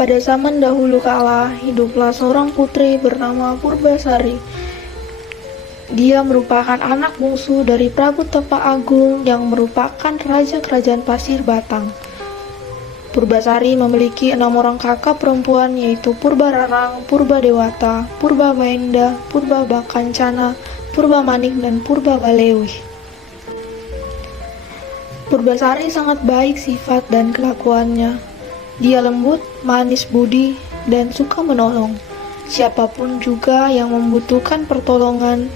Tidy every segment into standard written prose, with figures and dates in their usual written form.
Pada zaman dahulu kala, hiduplah seorang putri bernama Purbasari. Dia merupakan anak bungsu dari Prabu Tapak Agung yang merupakan raja kerajaan Pasir Batang. Purbasari memiliki 6 orang kakak perempuan, yaitu Purbararang, Purbadewata, Purbamaenda, Purbabakancana, Purbamanik, dan Purbabalewi. Purbasari sangat baik sifat dan kelakuannya. Dia lembut, manis budi, dan suka menolong siapapun juga yang membutuhkan pertolongan.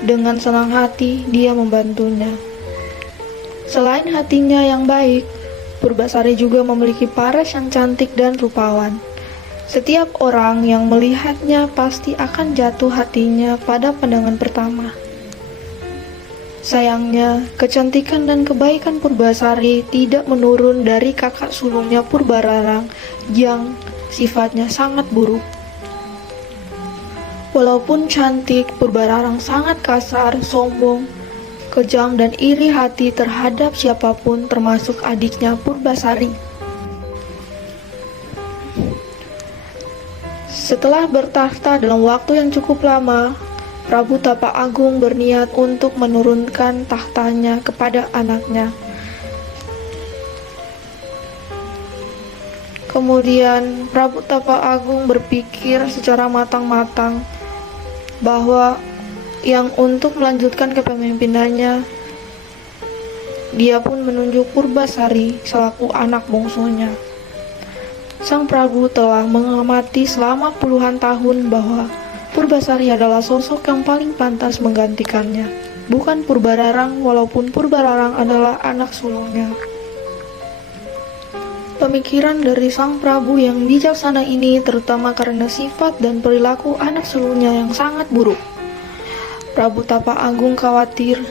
Dengan senang hati dia membantunya. Selain hatinya yang baik, Purbasari juga memiliki paras yang cantik dan rupawan. Setiap orang yang melihatnya pasti akan jatuh hatinya pada pandangan pertama. Sayangnya, kecantikan dan kebaikan Purbasari tidak menurun dari kakak sulungnya Purbararang yang sifatnya sangat buruk. Walaupun cantik, Purbararang sangat kasar, sombong, kejam, dan iri hati terhadap siapapun, termasuk adiknya Purbasari. Setelah bertakhta dalam waktu yang cukup lama, Prabu Tapak Agung berniat untuk menurunkan tahtanya kepada anaknya. Kemudian Prabu Tapak Agung berpikir secara matang-matang bahwa yang untuk melanjutkan kepemimpinannya, dia pun menunjuk Purbasari selaku anak bungsunya. Sang Prabu telah mengamati selama puluhan tahun bahwa Purbasari adalah sosok yang paling pantas menggantikannya, bukan Purbararang, walaupun Purbararang adalah anak sulungnya. Pemikiran dari Sang Prabu yang bijaksana ini terutama karena sifat dan perilaku anak sulungnya yang sangat buruk. Prabu Tapak Agung khawatir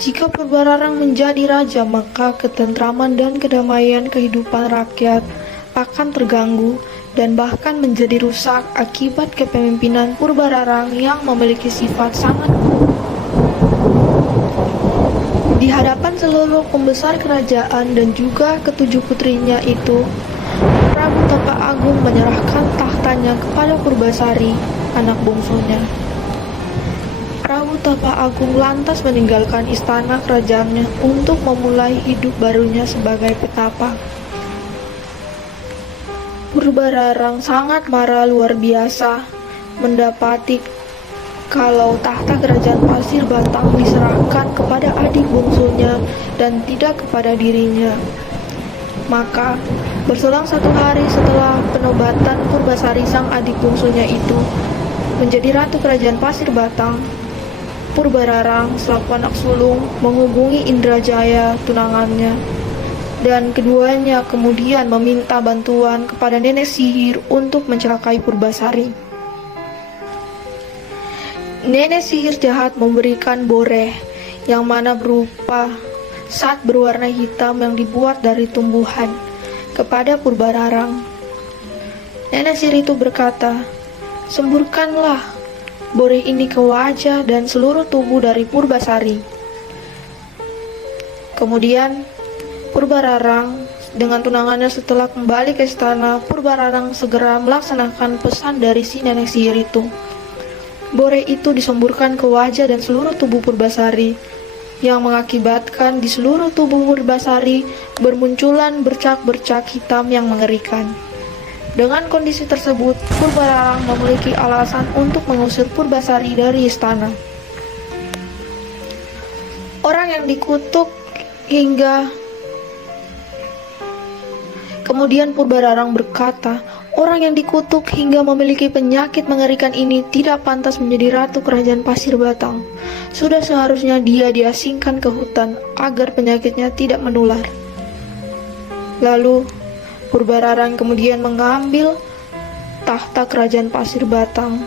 jika Purbararang menjadi raja, maka ketentraman dan kedamaian kehidupan rakyat akan terganggu dan bahkan menjadi rusak akibat kepemimpinan Purbararang yang memiliki sifat sangat buruk. Di hadapan seluruh pembesar kerajaan dan juga ketujuh putrinya itu, Prabu Tapak Agung menyerahkan tahtanya kepada Purbasari, anak bungsunya. Prabu Tapak Agung lantas meninggalkan istana kerajaannya untuk memulai hidup barunya sebagai petapa. Purbararang sangat marah luar biasa mendapati kalau tahta kerajaan Pasir Batang diserahkan kepada adik bungsunya dan tidak kepada dirinya. Maka, berselang 1 hari setelah penobatan Purbasari, sang adik bungsunya itu menjadi ratu kerajaan Pasir Batang, Purbararang selaku anak sulung menghubungi Indrajaya, tunangannya, dan keduanya kemudian meminta bantuan kepada nenek sihir untuk mencelakai Purbasari. Nenek sihir jahat memberikan boreh yang mana berupa sat berwarna hitam yang dibuat dari tumbuhan kepada Purbararang. Nenek sihir itu berkata, "Semburkanlah boreh ini ke wajah dan seluruh tubuh dari Purbasari." Kemudian Purbararang dengan tunangannya setelah kembali ke istana, Purbararang segera melaksanakan pesan dari si nenek sihir itu. Boreh itu disemburkan ke wajah dan seluruh tubuh Purbasari, yang mengakibatkan di seluruh tubuh Purbasari bermunculan bercak-bercak hitam yang mengerikan. Dengan kondisi tersebut, Purbararang memiliki alasan untuk mengusir Purbasari dari istana. Orang yang dikutuk hingga Kemudian Purbararang berkata, orang yang dikutuk hingga memiliki penyakit mengerikan ini tidak pantas menjadi ratu kerajaan Pasir Batang. Sudah seharusnya dia diasingkan ke hutan agar penyakitnya tidak menular. Lalu Purbararang kemudian mengambil tahta kerajaan Pasir Batang.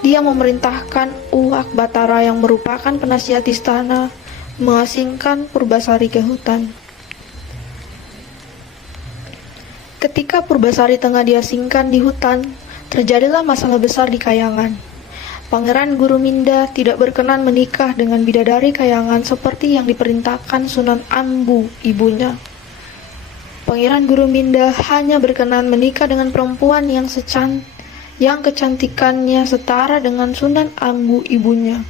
Dia memerintahkan Uwak Batara yang merupakan penasihat istana mengasingkan Purbasari ke hutan. Ketika Purbasari tengah diasingkan di hutan, terjadilah masalah besar di Kayangan. Pangeran Guruminda tidak berkenan menikah dengan bidadari Kayangan seperti yang diperintahkan Sunan Ambu, ibunya. Pangeran Guruminda hanya berkenan menikah dengan perempuan yang kecantikannya setara dengan Sunan Ambu ibunya.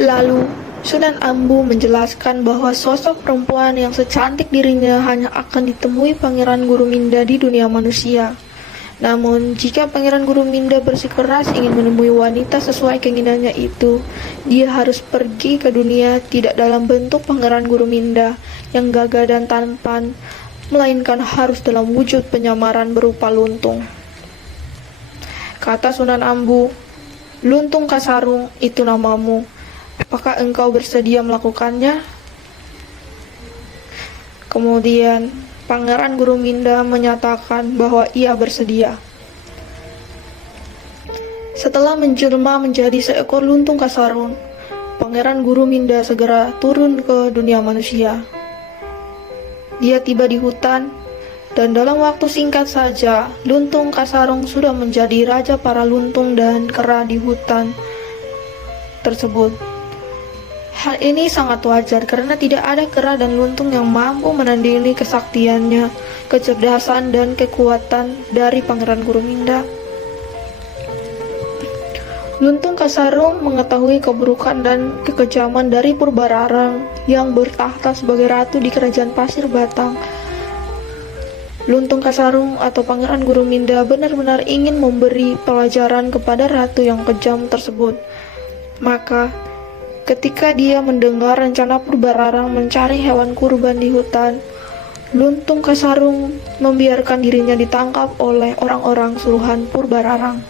Lalu Sunan Ambu menjelaskan bahwa sosok perempuan yang secantik dirinya hanya akan ditemui Pangeran Guruminda di dunia manusia. Namun, jika Pangeran Guruminda bersikeras ingin menemui wanita sesuai keinginannya itu, dia harus pergi ke dunia tidak dalam bentuk Pangeran Guruminda yang gagah dan tampan, melainkan harus dalam wujud penyamaran berupa luntung. Kata Sunan Ambu, "Luntung Kasarung itu namamu. Apakah engkau bersedia melakukannya?" Kemudian Pangeran Guruminda menyatakan bahwa ia bersedia. Setelah menjelma menjadi seekor luntung Kasarung, Pangeran Guruminda segera turun ke dunia manusia. Dia tiba di hutan, dan dalam waktu singkat saja, luntung Kasarung sudah menjadi raja para luntung dan kera di hutan tersebut. Hal ini sangat wajar karena tidak ada kera dan luntung yang mampu menandingi kesaktiannya, kecerdasan, dan kekuatan dari Pangeran Guruminda. Luntung Kasarung mengetahui keburukan dan kekejaman dari Purbararang yang bertahta sebagai ratu di kerajaan Pasir Batang. Luntung Kasarung atau Pangeran Guruminda benar-benar ingin memberi pelajaran kepada ratu yang kejam tersebut. Maka ketika dia mendengar rencana Purbararang mencari hewan kurban di hutan, Luntung Kasarung membiarkan dirinya ditangkap oleh orang-orang suruhan Purbararang.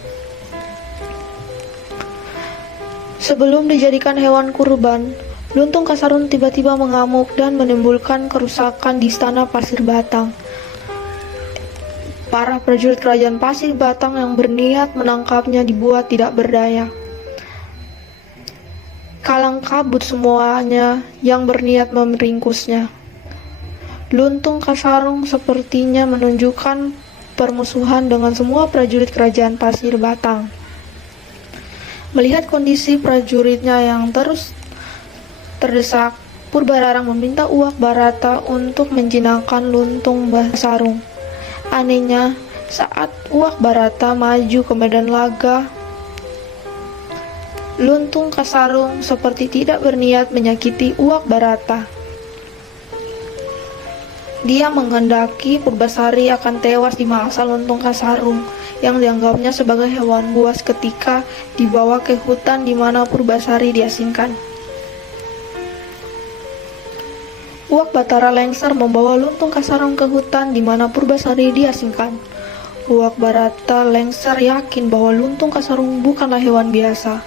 Sebelum dijadikan hewan kurban, Luntung Kasarung tiba-tiba mengamuk dan menimbulkan kerusakan di istana Pasir Batang. Para prajurit kerajaan Pasir Batang yang berniat menangkapnya dibuat tidak berdaya. Kalang kabut semuanya yang berniat meringkusnya. Luntung Kasarung sepertinya menunjukkan permusuhan dengan semua prajurit kerajaan Pasir Batang. Melihat kondisi prajuritnya yang terus terdesak, Purbararang meminta Uwak Barata untuk menjinakkan Luntung Kasarung. Anehnya, saat Uwak Barata maju ke medan laga, Luntung Kasarung seperti tidak berniat menyakiti Uwak Barata. Dia menghendaki Purbasari akan tewas di mangsa Luntung Kasarung yang dianggapnya sebagai hewan buas ketika dibawa ke hutan di mana Purbasari diasingkan. Uwak Batara Lengser membawa Luntung Kasarung ke hutan di mana Purbasari diasingkan. Uwak Barata Lengser yakin bahwa Luntung Kasarung bukanlah hewan biasa.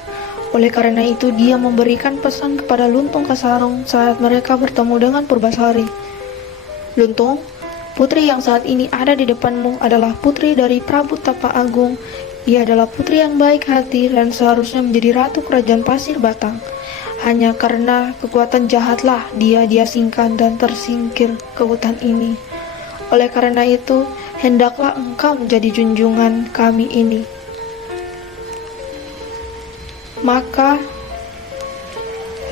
Oleh karena itu, dia memberikan pesan kepada Luntung Kasarung saat mereka bertemu dengan Purbasari. "Luntung, putri yang saat ini ada di depanmu adalah putri dari Prabu Tapa Agung. Ia adalah putri yang baik hati dan seharusnya menjadi ratu kerajaan Pasir Batang. Hanya karena kekuatan jahatlah dia diasingkan dan tersingkir ke hutan ini. Oleh karena itu, hendaklah engkau menjadi junjungan kami ini." Maka,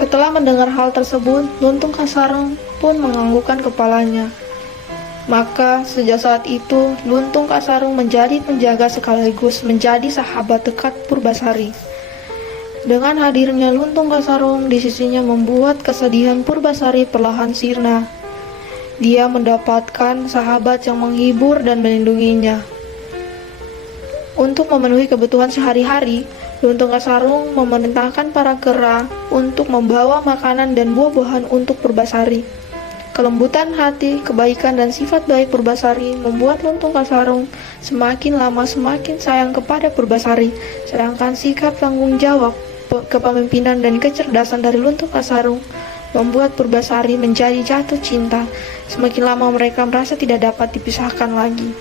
setelah mendengar hal tersebut, Luntung Kasarung pun menganggukkan kepalanya. Maka, sejak saat itu, Luntung Kasarung menjadi penjaga sekaligus menjadi sahabat dekat Purbasari. Dengan hadirnya Luntung Kasarung di sisinya membuat kesedihan Purbasari perlahan sirna. Dia mendapatkan sahabat yang menghibur dan melindunginya. Untuk memenuhi kebutuhan sehari-hari, Luntung Kasarung memerintahkan para kera untuk membawa makanan dan buah-buahan untuk Purbasari. Kelembutan hati, kebaikan, dan sifat baik Purbasari membuat Luntung Kasarung semakin lama semakin sayang kepada Purbasari, sedangkan sikap tanggung jawab, kepemimpinan, dan kecerdasan dari Luntung Kasarung membuat Purbasari menjadi jatuh cinta. Semakin lama mereka merasa tidak dapat dipisahkan lagi.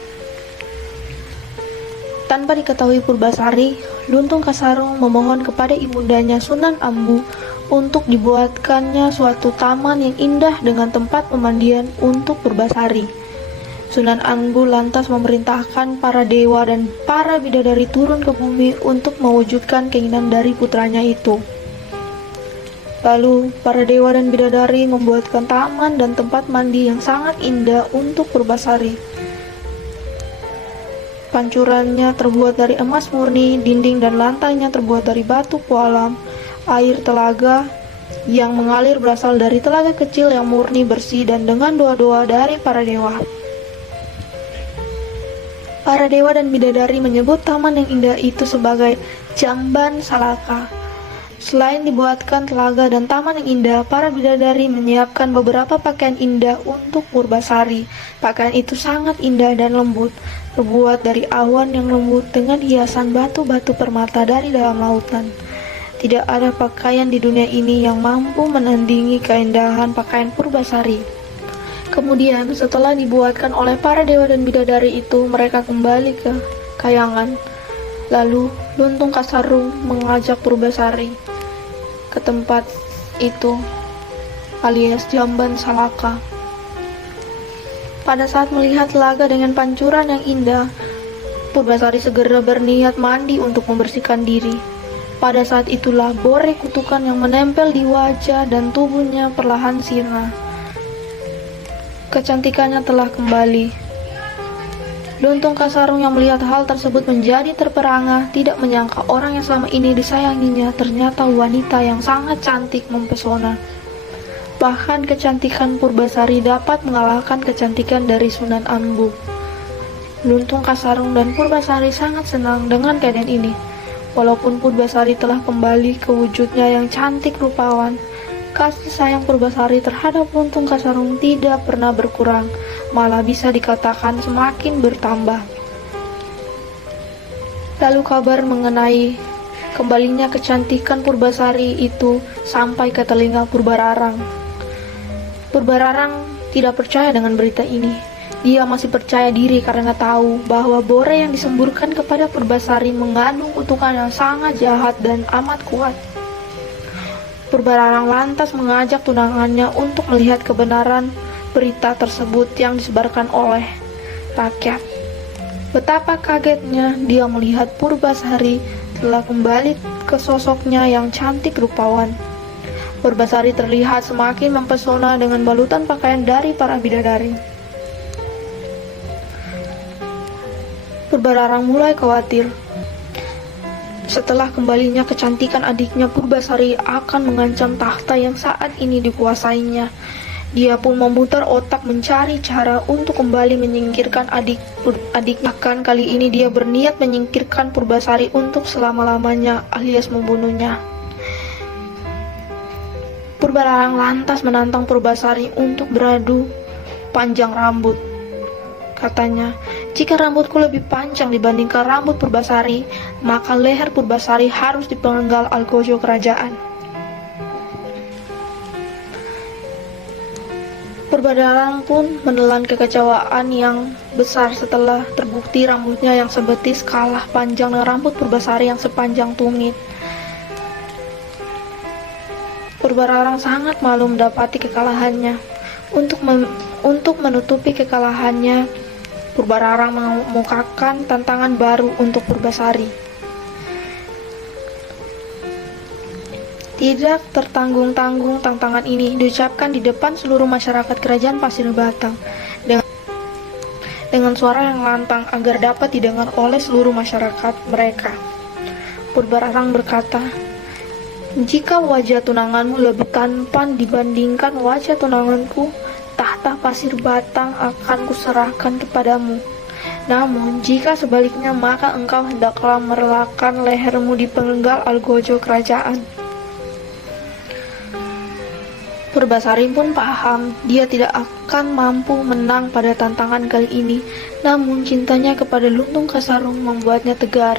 Tanpa diketahui Purbasari, Luntung Kasarung memohon kepada ibundanya Sunan Ambu untuk dibuatkannya suatu taman yang indah dengan tempat pemandian untuk Purbasari. Sunan Ambu lantas memerintahkan para dewa dan para bidadari turun ke bumi untuk mewujudkan keinginan dari putranya itu. Lalu, para dewa dan bidadari membuatkan taman dan tempat mandi yang sangat indah untuk Purbasari. Pancurannya terbuat dari emas murni, dinding dan lantainya terbuat dari batu pualam. Air telaga yang mengalir berasal dari telaga kecil yang murni bersih dan dengan doa-doa dari para dewa. Para dewa dan bidadari menyebut taman yang indah itu sebagai Jamban Salaka. Selain dibuatkan telaga dan taman yang indah, para bidadari menyiapkan beberapa pakaian indah untuk Purbasari. Pakaian itu sangat indah dan lembut, terbuat dari awan yang lembut dengan hiasan batu-batu permata dari dalam lautan. Tidak ada pakaian di dunia ini yang mampu menandingi keindahan pakaian Purbasari. Kemudian, setelah dibuatkan oleh para dewa dan bidadari itu, mereka kembali ke kayangan. Lalu, Luntung Kasarung mengajak Purbasari ke tempat itu, alias Jamban Salaka. Pada saat melihat telaga dengan pancuran yang indah, Purbasari segera berniat mandi untuk membersihkan diri. Pada saat itulah bore kutukan yang menempel di wajah dan tubuhnya perlahan sirna. Kecantikannya telah kembali. Luntung Kasarung yang melihat hal tersebut menjadi terperangah, tidak menyangka orang yang selama ini disayanginya ternyata wanita yang sangat cantik mempesona. Bahkan kecantikan Purbasari dapat mengalahkan kecantikan dari Sunan Ambu. Luntung Kasarung dan Purbasari sangat senang dengan keadaan ini. Walaupun Purbasari telah kembali ke wujudnya yang cantik rupawan, kasih sayang Purbasari terhadap Luntung Kasarung tidak pernah berkurang, malah bisa dikatakan semakin bertambah. Lalu kabar mengenai kembalinya kecantikan Purbasari itu sampai ke telinga Purbararang. Purbararang tidak percaya dengan berita ini. Dia masih percaya diri karena tahu bahwa bore yang disemburkan kepada Purbasari mengandung kutukan yang sangat jahat dan amat kuat. Purbararang lantas mengajak tunangannya untuk melihat kebenaran berita tersebut yang disebarkan oleh rakyat. Betapa kagetnya dia melihat Purbasari telah kembali ke sosoknya yang cantik rupawan. Purbasari terlihat semakin mempesona dengan balutan pakaian dari para bidadari. Purbararang mulai khawatir. Setelah kembalinya kecantikan adiknya, Purbasari akan mengancam tahta yang saat ini dikuasainya. Dia pun memutar otak mencari cara untuk kembali menyingkirkan adiknya. Bahkan kali ini dia berniat menyingkirkan Purbasari untuk selama-lamanya alias membunuhnya. Purbararang lantas menantang Purbasari untuk beradu panjang rambut. Katanya, jika rambutku lebih panjang dibandingkan rambut Purbasari, maka leher Purbasari harus dipenggal algojo kerajaan. Purbararang pun menelan kekecewaan yang besar setelah terbukti rambutnya yang sebetis kalah panjang dengan rambut Purbasari yang sepanjang tumit. Purbararang sangat malu mendapati kekalahannya. Untuk menutupi kekalahannya, Purbararang mengemukakan tantangan baru untuk Purbasari. Tidak tertanggung-tanggung tantangan ini diucapkan di depan seluruh masyarakat kerajaan Pasir Batang dengan suara yang lantang agar dapat didengar oleh seluruh masyarakat mereka. Purbararang berkata, "Jika wajah tunanganmu lebih tampan dibandingkan wajah tunanganku, tahta Pasir Batang akan kuserahkan kepadamu. Namun, jika sebaliknya, maka engkau hendaklah merelakan lehermu dipenggal algojo kerajaan." Purbasari pun paham dia tidak akan mampu menang pada tantangan kali ini, namun cintanya kepada Luntung Kasarung membuatnya tegar.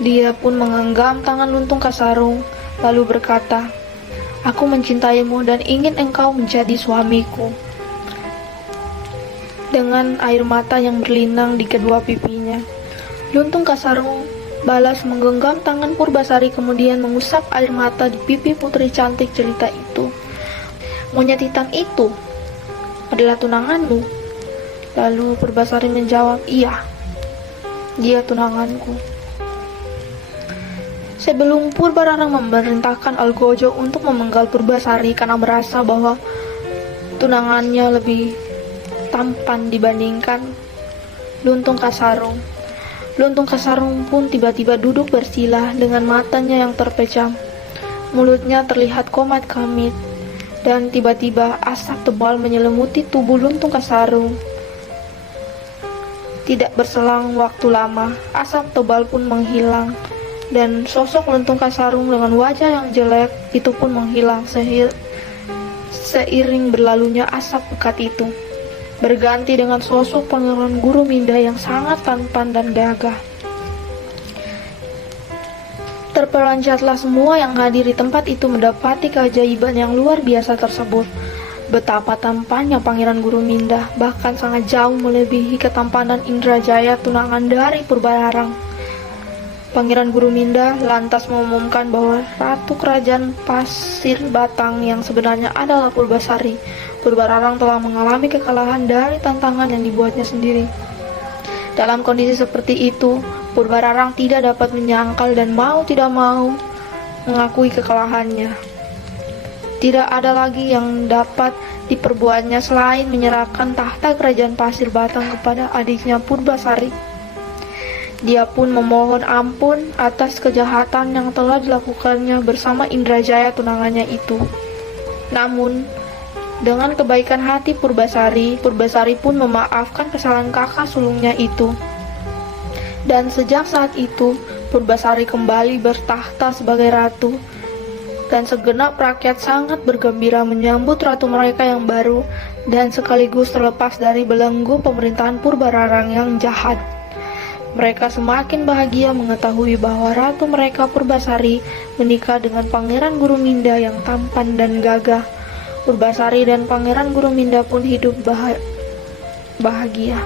Dia pun menggenggam tangan Luntung Kasarung, lalu berkata, "Aku mencintaimu dan ingin engkau menjadi suamiku." Dengan air mata yang berlinang di kedua pipinya, Luntung Kasarung balas menggenggam tangan Purbasari kemudian mengusap air mata di pipi putri cantik jelita itu. "Monyet hitam itu adalah tunanganmu?" Lalu Purbasari menjawab, "Iya, dia tunanganku." Sebelum Purbararang memerintahkan Algojo untuk memenggal Purbasari karena merasa bahwa tunangannya lebih tampan dibandingkan Luntung Kasarung. Luntung Kasarung pun tiba-tiba duduk bersila dengan matanya yang terpejam. Mulutnya terlihat komat kamit, dan tiba-tiba asap tebal menyelimuti tubuh Luntung Kasarung. Tidak berselang waktu lama, asap tebal pun menghilang, dan sosok Luntung Kasarung dengan wajah yang jelek itu pun menghilang seiring berlalunya asap pekat itu, berganti dengan sosok Pangeran Guruminda yang sangat tampan dan gagah. Terperanjatlah semua yang hadir di tempat itu mendapati keajaiban yang luar biasa tersebut. Betapa tampannya Pangeran Guruminda, bahkan sangat jauh melebihi ketampanan Indrajaya tunangan dari Purbararang. Pangeran Guruminda lantas mengumumkan bahwa Ratu Kerajaan Pasir Batang yang sebenarnya adalah Purbasari. Purbararang telah mengalami kekalahan dari tantangan yang dibuatnya sendiri. Dalam kondisi seperti itu, Purbararang tidak dapat menyangkal dan mau tidak mau mengakui kekalahannya. Tidak ada lagi yang dapat diperbuatnya selain menyerahkan tahta Kerajaan Pasir Batang kepada adiknya Purbasari. Dia pun memohon ampun atas kejahatan yang telah dilakukannya bersama Indrajaya tunangannya itu. Namun, dengan kebaikan hati Purbasari pun memaafkan kesalahan kakak sulungnya itu. Dan sejak saat itu, Purbasari kembali bertahta sebagai ratu, dan segenap rakyat sangat bergembira menyambut ratu mereka yang baru dan sekaligus terlepas dari belenggu pemerintahan Purbararang yang jahat. Mereka semakin bahagia mengetahui bahwa ratu mereka Purbasari menikah dengan Pangeran Guruminda yang tampan dan gagah. Purbasari dan Pangeran Guruminda pun hidup bahagia.